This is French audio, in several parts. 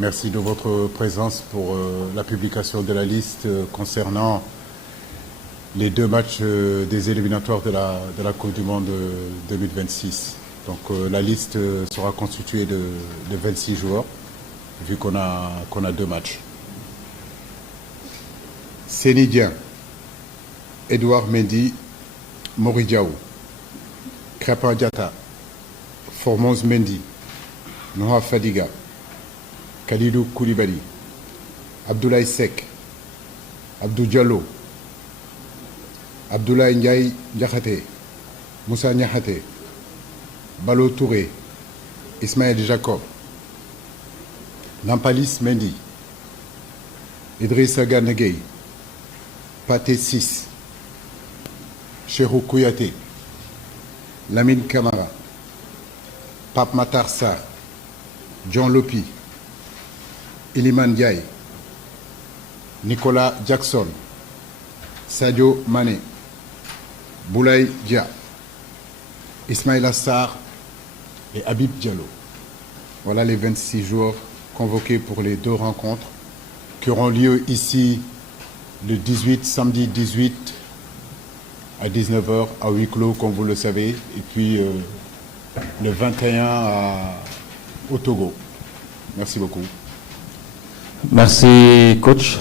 Merci de votre présence pour la publication de la liste concernant les 2 matchs des éliminatoires de la Coupe du Monde 2026. Donc la liste sera constituée de 26 joueurs, vu qu'on a 2 matchs. Seny Dieng, Edouard Mendy, Mori Diaw, Krépin Diatta, Formose Mendy, Noah Fadiga, Kalidou Koulibaly, Abdoulaye Seck, Abdou Diallo, Abdoulaye Ndiaye Diakhaté, Moussa Niakhaté, Balo Touré, Ismaël Jacob, Nampalis Mendy, Idrissa Gana Gueye, Pathé Ciss, Cheikhou Kouyaté, Lamine Camara, Pape Matar Sarr, John Lopi, Iliman Ndiaye, Nicolas Jackson, Sadio Mané, Boulaye Dia, Ismaïla Sarr et Habib Diallo. Voilà les 26 joueurs convoqués pour les 2 rencontres qui auront lieu ici le 18, samedi 18 à 19h à huis clos, comme vous le savez, et puis le 21 au Togo. Merci beaucoup. Merci, coach.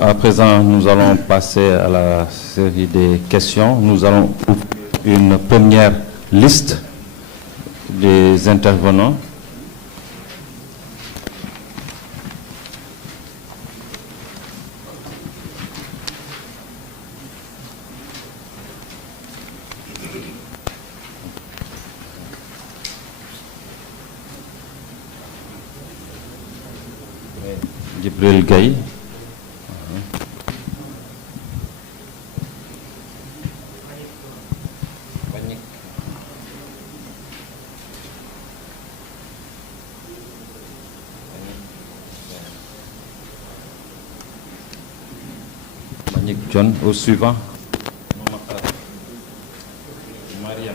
À présent, nous allons passer à la série des questions. Nous allons ouvrir une première liste des intervenants. Djibril Gaye. John, au suivant. Mariam.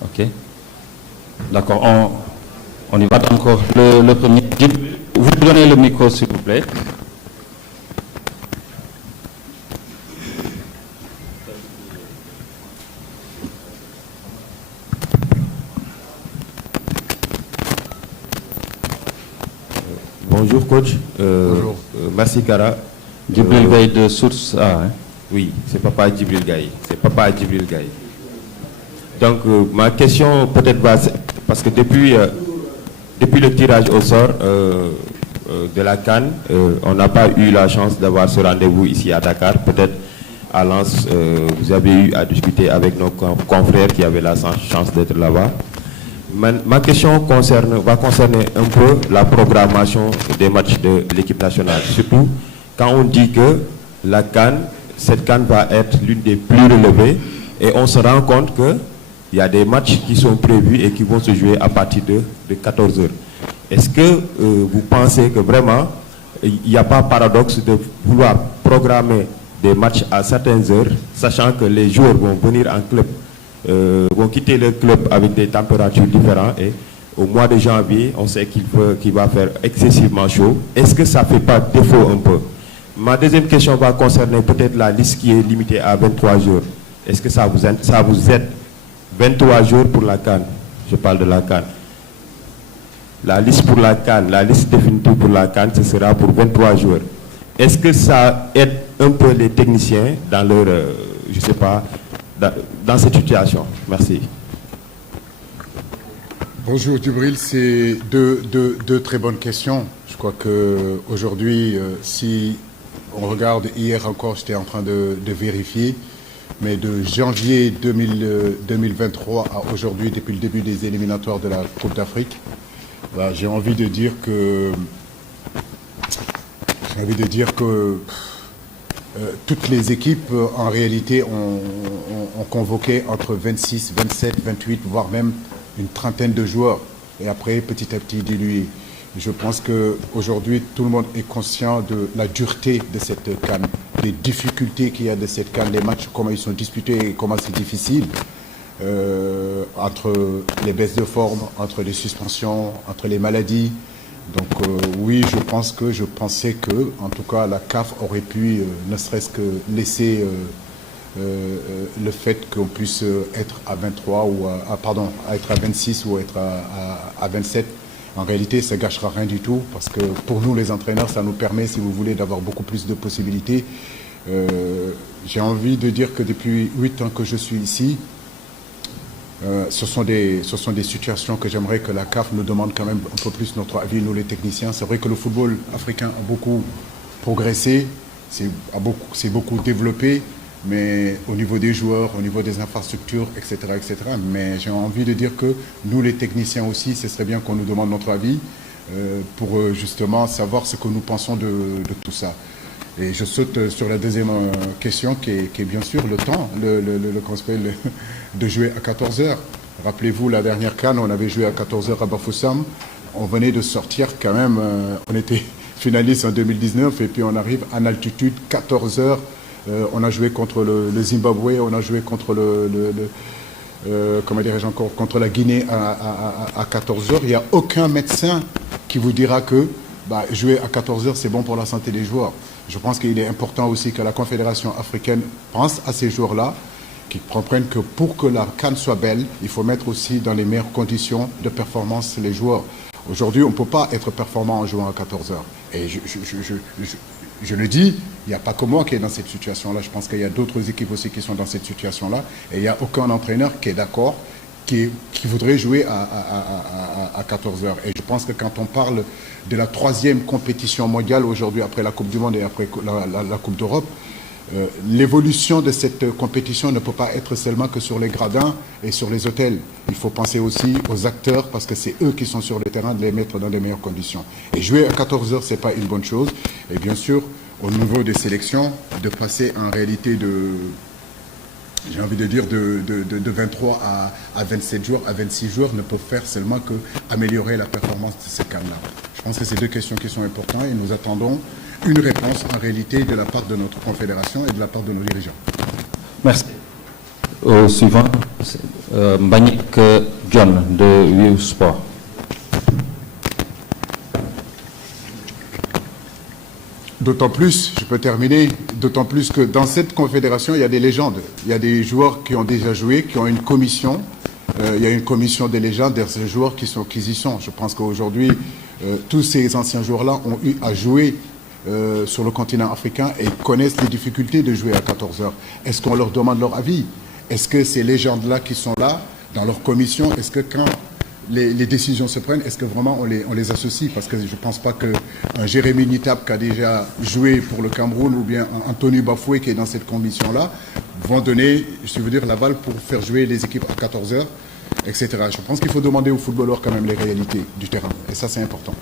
Ok. D'accord, on y va encore. Le premier. Vous donnez le micro, s'il vous plaît. Bonjour coach. Bonjour. Merci Kara. Djibril Gaye de Source A. Hein? Oui, c'est Papa Djibril Gaye. C'est Papa Djibril Gaye. Donc ma question peut-être va... Parce que depuis le tirage au sort de la CAN, on n'a pas eu la chance d'avoir ce rendez-vous ici à Dakar. Peut-être à Lens, vous avez eu à discuter avec nos confrères qui avaient la chance d'être là-bas. Ma question va concerner un peu la programmation des matchs de l'équipe nationale. Surtout quand on dit que la CAN, cette CAN va être l'une des plus relevées et on se rend compte qu'il y a des matchs qui sont prévus et qui vont se jouer à partir de 14h. Est-ce que vous pensez que vraiment il n'y a pas paradoxe de vouloir programmer des matchs à certaines heures, sachant que les joueurs vont venir en club, vont quitter le club avec des températures différentes et au mois de janvier, on sait qu'il va faire excessivement chaud. Est-ce que ça ne fait pas défaut un peu? Ma deuxième question va concerner peut-être la liste qui est limitée à 23 jours. Est-ce que ça vous aide 23 jours pour la CAN? Je parle de la CAN. La liste pour la CAN, la liste définitive pour la CAN, ce sera pour 23 jours. Est-ce que ça aide un peu les techniciens dans leur, je ne sais pas, dans cette situation? Merci. Bonjour Djibril, c'est deux très bonnes questions. Je crois qu'aujourd'hui, si on regarde, hier encore, j'étais en train de vérifier, mais de janvier 2023 à aujourd'hui, depuis le début des éliminatoires de la Coupe d'Afrique, bah, j'ai envie de dire que toutes les équipes, en réalité, ont convoqué entre 26, 27, 28, voire même une trentaine de joueurs. Et après, petit à petit, dilué. Je pense qu'aujourd'hui, tout le monde est conscient de la dureté de cette CAN, des difficultés qu'il y a de cette CAN, les matchs, comment ils sont disputés et comment c'est difficile, entre les baisses de forme, entre les suspensions, entre les maladies. Donc oui, je pensais que, en tout cas, la CAF aurait pu, ne serait-ce que laisser le fait qu'on puisse être à 23 ou être à 26 ou être à 27. En réalité, ça ne gâchera rien du tout parce que pour nous, les entraîneurs, ça nous permet, si vous voulez, d'avoir beaucoup plus de possibilités. J'ai envie de dire que depuis 8 ans que je suis ici, ce sont des situations que j'aimerais que la CAF nous demande quand même un peu plus notre avis, nous les techniciens. C'est vrai que le football africain a beaucoup progressé, c'est beaucoup développé, mais au niveau des joueurs, au niveau des infrastructures, etc. Mais j'ai envie de dire que nous, les techniciens aussi, ce serait bien qu'on nous demande notre avis pour justement savoir ce que nous pensons de tout ça. Et je saute sur la deuxième question qui est bien sûr le temps, de jouer à 14h. Rappelez-vous, la dernière CAN, on avait joué à 14h à Bafoussam. On venait de sortir quand même, on était finaliste en 2019 et puis on arrive en altitude, 14h. On a joué contre le Zimbabwe, on a joué contre contre la Guinée à 14h. Il n'y a aucun médecin qui vous dira que jouer à 14h, c'est bon pour la santé des joueurs. Je pense qu'il est important aussi que la Confédération africaine pense à ces joueurs-là, qui comprennent que pour que la CAN soit belle, il faut mettre aussi dans les meilleures conditions de performance les joueurs. Aujourd'hui, on ne peut pas être performant en jouant à 14h. Et je le dis, il n'y a pas que moi qui est dans cette situation-là. Je pense qu'il y a d'autres équipes aussi qui sont dans cette situation-là. Et il n'y a aucun entraîneur qui est d'accord, qui voudrait jouer à 14h. Et je pense que quand on parle de la 3e compétition mondiale aujourd'hui, après la Coupe du Monde et après la Coupe d'Europe, l'évolution de cette compétition ne peut pas être seulement que sur les gradins et sur les hôtels. Il faut penser aussi aux acteurs parce que c'est eux qui sont sur le terrain, de les mettre dans les meilleures conditions. Et jouer à 14h, ce n'est pas une bonne chose. Et bien sûr, au niveau des sélections, de passer en réalité j'ai envie de dire de 23 à 27 jours, à 26 jours, ne peut faire seulement qu'améliorer la performance de ces CAN-là. Je pense que c'est 2 questions qui sont importantes et nous attendons une réponse en réalité de la part de notre confédération et de la part de nos dirigeants. Merci. Au suivant, Mbagnick John de Wiw Sport. D'autant plus, je peux terminer, d'autant plus que dans cette confédération, il y a des légendes. Il y a des joueurs qui ont déjà joué, qui ont une commission. Il y a une commission des légendes, des joueurs qui y sont. Je pense qu'aujourd'hui, tous ces anciens joueurs-là ont eu à jouer sur le continent africain et connaissent les difficultés de jouer à 14h. Est-ce qu'on leur demande leur avis? Est-ce que ces légendes-là qui sont là, dans leur commission, est-ce que quand les décisions se prennent, est-ce que vraiment on les associe? Parce que je ne pense pas qu'un Jérémy Nitap qui a déjà joué pour le Cameroun ou bien un Anthony Bafoué qui est dans cette commission-là vont donner, je veux dire, la balle pour faire jouer les équipes à 14h, etc. Je pense qu'il faut demander aux footballeurs quand même les réalités du terrain. Et ça, c'est important.